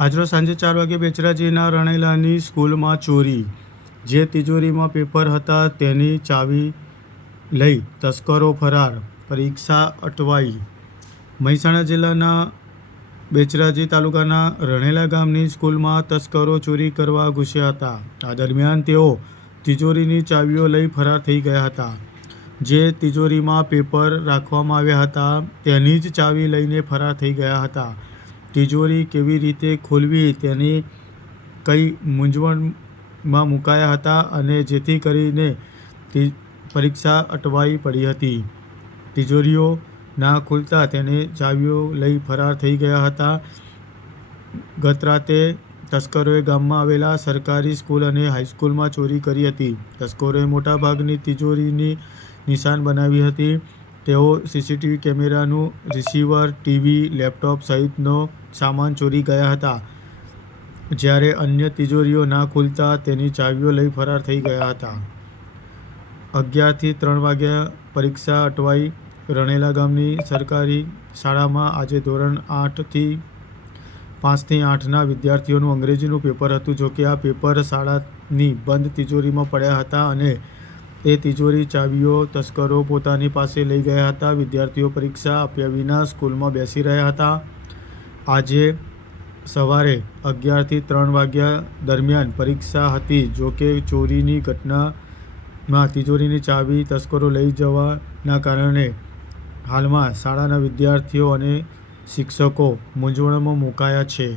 આજરોજ સાંજે ચાર વાગે બેચરાજીના રણેલાની સ્કૂલમાં ચોરી. જે તિજોરીમાં પેપર હતા તેની ચાવી લઈ તસ્કરો ફરાર. પરીક્ષા અટવાઈ. મહેસાણા જિલ્લાના બેચરાજી તાલુકાના રણેલા ગામની સ્કૂલમાં તસ્કરો ચોરી કરવા ઘૂસ્યા હતા. આ દરમિયાન તેઓ તિજોરીની ચાવીઓ લઈ ફરાર થઈ ગયા હતા. જે તિજોરીમાં પેપર રાખવામાં આવ્યા હતા, તેની જ ચાવી લઈને ફરાર થઈ ગયા હતા. તિજોરી કેવી રીતે ખોલવી તેની કઈ મૂંઝવણમાં મુકાયા હતા અને જેથી કરીને પરીક્ષા અટવાઈ પડી હતી. તિજોરીઓ ના ખુલતા તેને ચાવીઓ લઈ ફરાર થઈ ગયા હતા. ગત રાતે તસ્કરોએ ગામમાં આવેલા સરકારી સ્કૂલ અને હાઈસ્કૂલમાં ચોરી કરી હતી. તસ્કરોએ મોટાભાગની તિજોરીની નિશાન બનાવી હતી. તેઓ સીસીટીવી કેમેરાનું રિસીવર, ટીવી, લેપટોપ સહિતનો સામાન ચોરી ગયા હતા. જ્યારે અન્ય તિજોરીઓ ના ખુલતા તેની ચાવીઓ લઈ ફરાર થઈ ગયા હતા. અગિયારથી ત્રણ વાગ્યા પરીક્ષા અટવાઈ રણેલા ગામની સરકારી શાળામાં આજે ધોરણ આઠથી પાંચથી આઠના વિદ્યાર્થીઓનું અંગ્રેજીનું પેપર હતું, જોકે આ પેપર શાળાની બંધ તિજોરીમાં પડ્યા હતા અને એ તિજોરી ચાવીઓ તસ્કરો પોતાની પાસે લઈ ગયા હતા. વિદ્યાર્થીઓ પરીક્ષા આપ્યા વિના સ્કૂલમાં બેસી રહ્યા હતા. આજે સવારે અગિયારથી ત્રણ વાગ્યા દરમિયાન પરીક્ષા હતી. જોકે ચોરીની ઘટનામાં તિજોરીની ચાવી તસ્કરો લઈ જવાના કારણે હાલમાં શાળાના વિદ્યાર્થીઓ અને શિક્ષકો મૂંઝવણમાં મુકાયા છે.